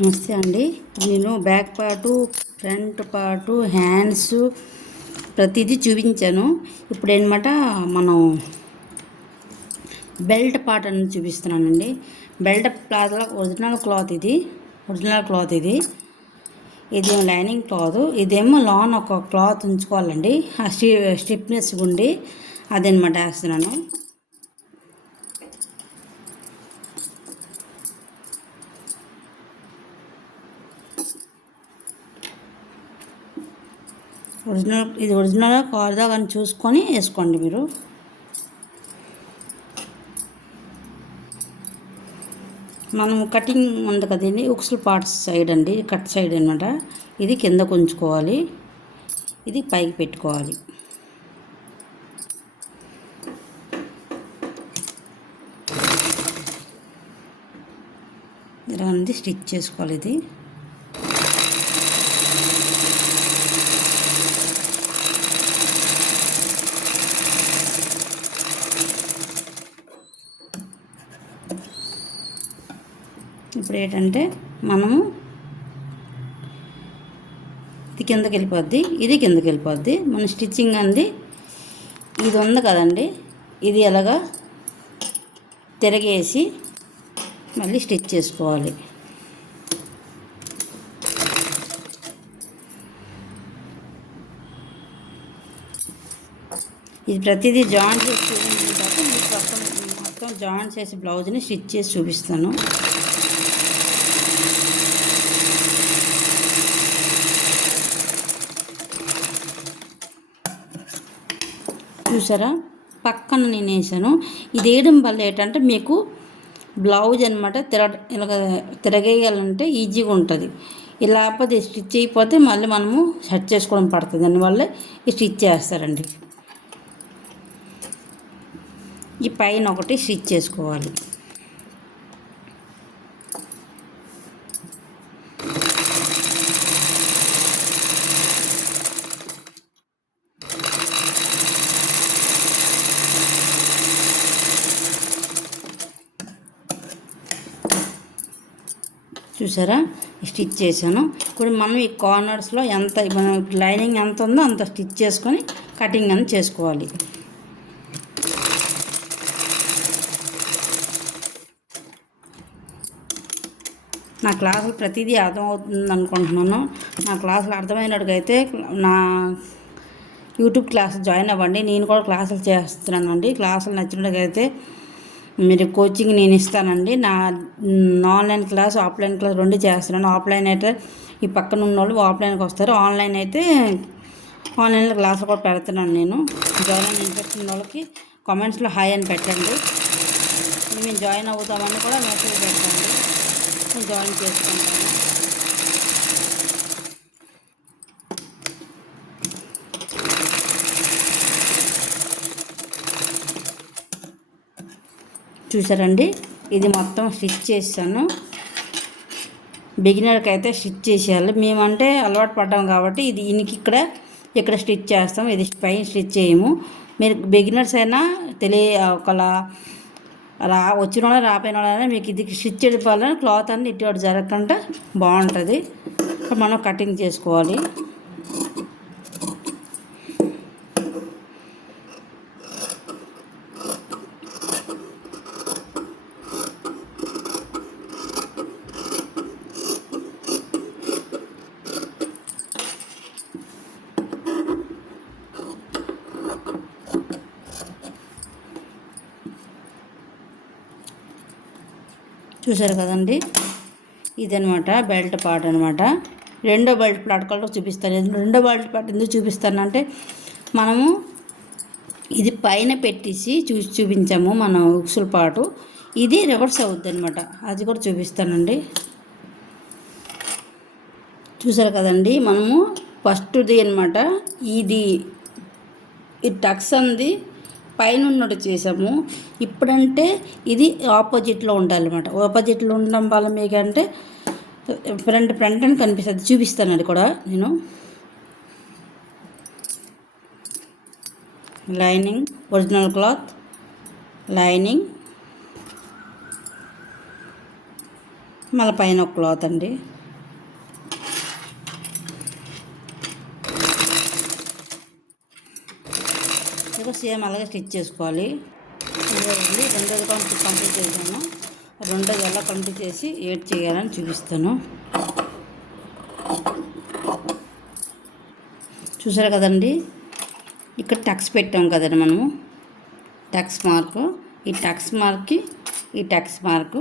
నమస్తే అండి. నేను back part, front part, hands ప్రతిదీ చూపించాను. ఇప్పుడు అనమాట మనం బెల్ట్ పార్ట్ అని చూపిస్తున్నానండి. బెల్ట్ క్లాత్ ఒరిజినల్ క్లాత్ ఇది. ఇదేమో లైనింగ్ క్లాత్, ఇదేమో లాన్ ఒక క్లాత్ ఉంచుకోవాలండి. ఆ స్టిఫ్నెస్ ఉండి అదనమాట వేస్తున్నాను. ఇది ఒరిజినల్ కాదా కానీ చూసుకొని వేసుకోండి మీరు. మనం కటింగ్ ఉంది కదండి, ఉక్సుల పార్ట్స్ సైడ్ అండి, కట్ సైడ్ అనమాట. ఇది కిందకు ఉంచుకోవాలి, ఇది పైకి పెట్టుకోవాలి. ఇలా ఉంది, స్టిచ్ చేసుకోవాలి. ఇది ఇప్పుడు ఏంటంటే మనము ఇది కిందకి వెళ్ళిపోద్ది, ఇది కిందకి వెళ్ళిపోద్ది. మన స్టిచ్చింగ్ అంది ఇది ఉంది కదండి, ఇది ఎలాగా తిరగేసి మళ్ళీ స్టిచ్ చేసుకోవాలి. ఇది ప్రతిదీ జాయిన్ చేసి చూపించిన తర్వాత మొత్తం జాయిన్ చేసి బ్లౌజ్ని స్టిచ్ చేసి చూపిస్తాను. చూసారా, పక్కన నేను వేసాను. ఇది వేయడం వల్ల ఏంటంటే మీకు బ్లౌజ్ అనమాట ఇలాగ తిరగేయాలంటే ఈజీగా ఉంటుంది. ఇలా లేకపోతే స్టిచ్ అయిపోతే మళ్ళీ మనము సెట్ చేసుకోవడం పడుతుంది. దానివల్ల ఈ స్టిచ్ చేస్తారండి. ఈ పైన ఒకటి స్టిచ్ చేసుకోవాలి. చూసారా, స్టిచ్ చేశాను. ఇప్పుడు మనం ఈ కార్నర్స్లో ఎంత మనం లైనింగ్ ఎంత ఉందో అంత స్టిచ్ చేసుకొని కటింగ్ అని చేసుకోవాలి. నా క్లాసులు ప్రతిదీ అర్థమవుతుంది అనుకుంటున్నాను. నా క్లాసులు అర్థమైనట్టుగైతే నా యూట్యూబ్ క్లాస్ జాయిన్ అవ్వండి. నేను కూడా క్లాసులు చేస్తున్నానండి. క్లాసులు నచ్చినట్టుగైతే మీరు కోచింగ్ నేను ఇస్తానండి. నా ఆన్లైన్ క్లాస్, ఆఫ్లైన్ క్లాస్ రెండు చేస్తున్నాను. ఆఫ్లైన్ అయితే ఈ పక్కన ఉన్న వాళ్ళు ఆఫ్లైన్కి వస్తారు, ఆన్లైన్ అయితే ఆన్లైన్లో క్లాసులు కూడా పెడుతున్నాను నేను. జాయిన్ అయిన ఇంట్రెస్ట్ ఉన్న వాళ్ళకి కామెంట్స్లో హాయ్ అని పెట్టండి. మేము జాయిన్ అవుతామని కూడా మెసేజ్ పెట్టండి, నేను జాయిన్ చేసుకుంటాను. చూసారండి, ఇది మొత్తం స్టిచ్ చేశాను. బిగినర్కి అయితే స్టిచ్ చేసేయాలి. మేమంటే అలవాటు పడ్డాం కాబట్టి ఇది ఇక్కడ స్టిచ్ చేస్తాం, ఇది పైన స్టిచ్ చేయము. మీరు బిగినర్స్ అయినా ఒకలా వచ్చిన వాళ్ళు రాపోయిన వాళ్ళైనా మీకు ఇది స్టిచ్ చేయడం క్లాత్ అన్ని ఇటు జరగకుండా బాగుంటుంది. మనం కటింగ్ చేసుకోవాలి. చూసారు కదండి, ఇదనమాట బెల్ట్ పార్ట్ అనమాట. రెండో బెల్ట్ పార్ట్ కూడా చూపిస్తాను. రెండో బెల్ట్ పార్ట్ ఎందుకు చూపిస్తానంటే మనము ఇది పైన పెట్టేసి చూపించాము మనం ఉక్సుల పాటు, ఇది రివర్స్ అవుద్ది అనమాట. అది కూడా చూపిస్తానండి. చూసారు కదండి, మనము ఫస్ట్ది అనమాట ఇది టక్స్ అంది పైన ఉన్నట్టు చేసాము. ఇప్పుడంటే ఇది ఆపోజిట్లో ఉండాలన్నమాట. ఆపోజిట్లో ఉండడం వల్ల మీకంటే ఫ్రంట్ అని కనిపిస్తుంది. చూపిస్తాను అది కూడా నేను. లైనింగ్, ఒరిజినల్ క్లాత్, లైనింగ్, మళ్ళీ పైన ఒక క్లాత్ అండి. ఇక సేమ్ అలాగే స్టిచ్ చేసుకోవాలి. ఇదిగోండి రెండోది కంప్లీట్ చేశాను. రెండోది ఎలా కంప్లీట్ చేసి ఏడ్ చేయాలని చూపిస్తాను. చూసారు కదండి, ఇక్కడ టక్స్ పెట్టాం కదండి మనము, టక్స్ మార్కు. ఈ టక్స్ మార్క్కి ఈ టక్స్ మార్కు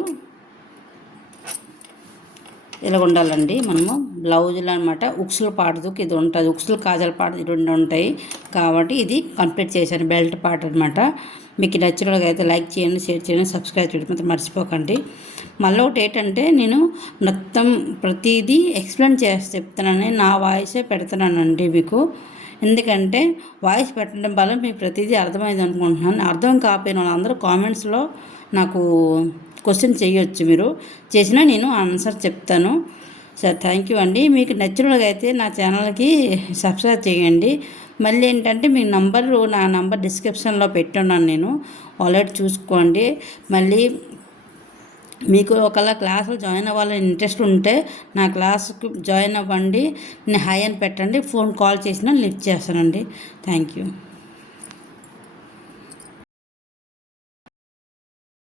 ఇలా ఉండాలండి. మనము బ్లౌజులు అనమాట ఉక్సులు పాటదుకు ఇది ఉంటుంది, ఉక్సులు కాజల పాట రెండు ఉంటాయి కాబట్టి ఇది కంప్లీట్ చేశాను. బెల్ట్ పార్ట్ అనమాట. మీకు నచ్చినట్లుగా అయితే లైక్ చేయండి, షేర్ చేయండి, సబ్స్క్రైబ్ చేయడం మాత్రం మర్చిపోకండి. మళ్ళీ ఒకటి ఏంటంటే నేను మొత్తం ప్రతిదీ ఎక్స్ప్లెయిన్ చేసి చెప్తున్నాను, నా వాయిసే పెడుతున్నానండి మీకు. ఎందుకంటే వాయిస్ పెట్టడం వల్ల మీకు ప్రతిదీ అర్థమైంది అనుకుంటున్నాను. అర్థం కాకపోయిన వాళ్ళందరూ కామెంట్స్లో నాకు క్వశ్చన్ చేయొచ్చు, మీరు చేసినా నేను ఆన్సర్ చెప్తాను. సరే, థ్యాంక్ యూ అండి. మీకు నచ్చినట్లుగా అయితే నా ఛానల్కి సబ్స్క్రైబ్ చేయండి. మళ్ళీ ఏంటంటే మీ నా నంబర్ డిస్క్రిప్షన్లో పెట్టున్నాను నేను, ఆల్రెడీ చూసుకోండి. మళ్ళీ మీకు ఒకవేళ క్లాసులు జాయిన్ అవ్వాలని ఇంట్రెస్ట్ ఉంటే నా క్లాస్కి జాయిన్ అవ్వండి. నేను హాయ్ అని పెట్టండి, ఫోన్ కాల్ చేసినా లిఫ్ట్ చేస్తానండి. Thank you.